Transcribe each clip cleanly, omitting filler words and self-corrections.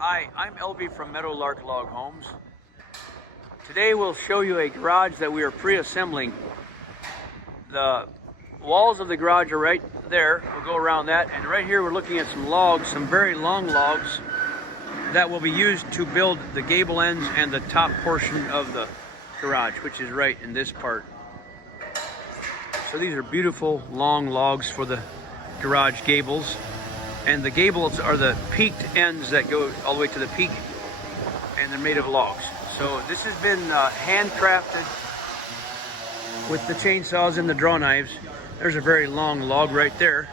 Hi, I'm LB from Meadowlark Log Homes. Today we'll show you a garage that we are pre-assembling. The walls of the garage are right there. We'll go around that, and right here we're looking at some logs, some very long logs that will be used to build the gable ends and the top portion of the garage, which is right in this part. So these are beautiful long logs for the garage gables. And the gables are the peaked ends that go all the way to the peak, and they're made of logs. So this has been handcrafted with the chainsaws and the draw knives. There's a very long log right there.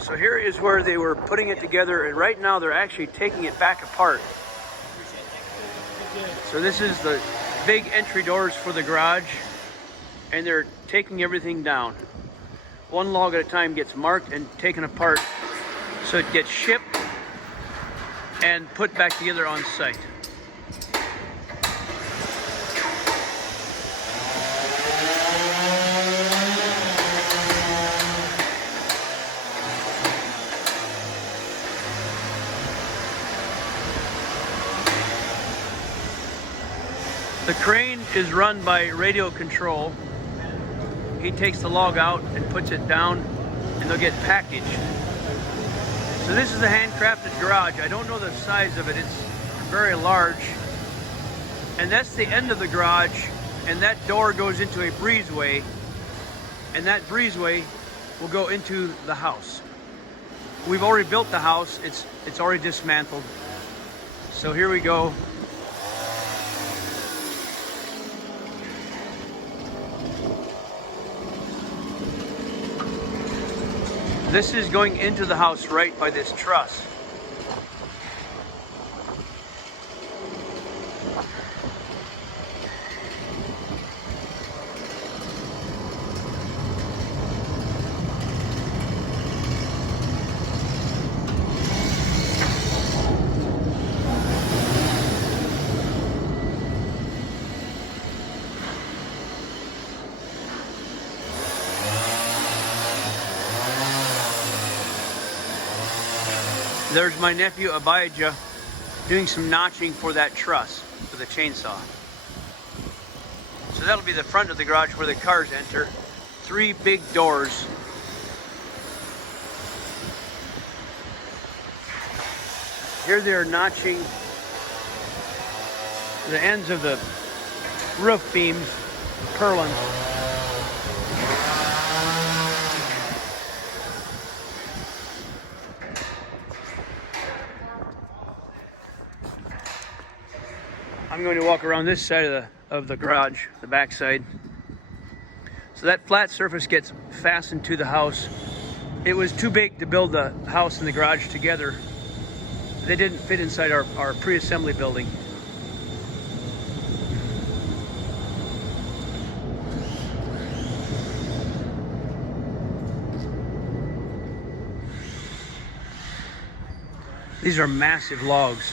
So here is where they were putting it together, and right now they're actually taking it back apart. So this is the big entry doors for the garage, and they're taking everything down. One log at a time gets marked and taken apart so it gets shipped and put back together on site. The crane is run by radio control. He takes the log out and puts it down, and they'll get packaged. So this is a handcrafted garage. I don't know the size of it. It's very large. And that's the end of the garage, and that door goes into a breezeway, and that breezeway will go into the house. We've already built the house. It's already dismantled. So here we go. This is going into the house right by this truss. There's my nephew Abijah doing some notching for that truss with a chainsaw. So that'll be the front of the garage where the cars enter. 3 big doors. Here they're notching the ends of the roof beams, purlin. I'm going to walk around this side of the garage, the back side. So that flat surface gets fastened to the house. It was too big to build the house and the garage together. They didn't fit inside our pre-assembly building. These are massive logs.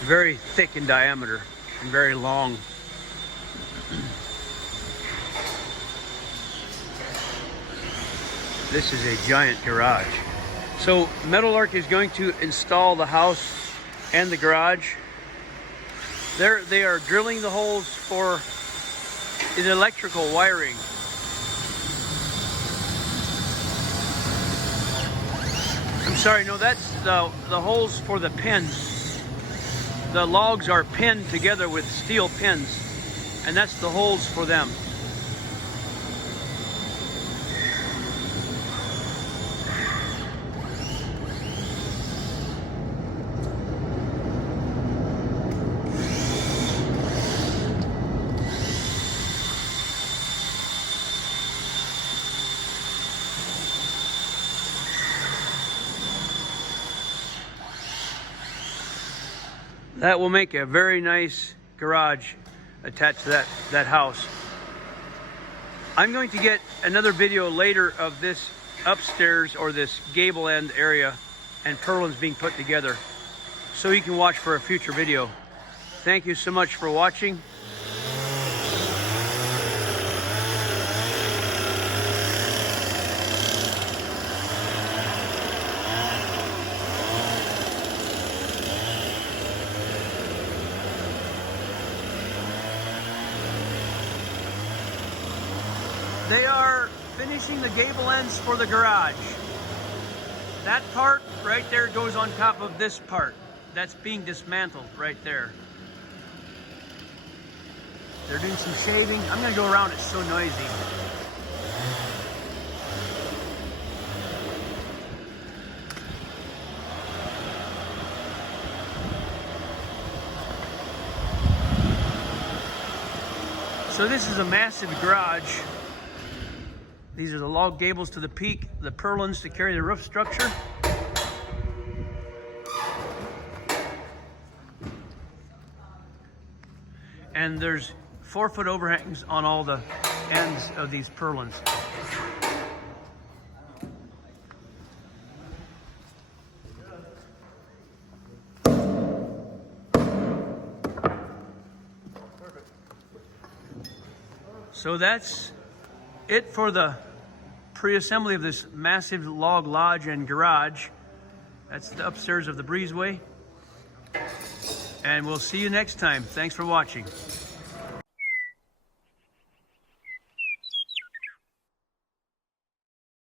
Very thick in diameter and very long. This is a giant garage. So Meadowlark is going to install the house and the garage. They are drilling the holes for the electrical wiring. I'm sorry, no, that's the holes for the pins. The logs are pinned together with steel pins, and that's the holes for them. That will make a very nice garage attached to that house. I'm going to get another video later of this upstairs or this gable end area and purlins being put together, so you can watch for a future video. Thank you so much for watching. They are finishing the gable ends for the garage. That part right there goes on top of this part. That's being dismantled right there. They're doing some shaving. I'm gonna go around, it's so noisy. So this is a massive garage. These are the log gables to the peak, the purlins to carry the roof structure. And there's 4-foot overhangs on all the ends of these purlins. So that's it for the pre-assembly of this massive log lodge and garage. That's the upstairs of the breezeway. And we'll see you next time. Thanks for watching.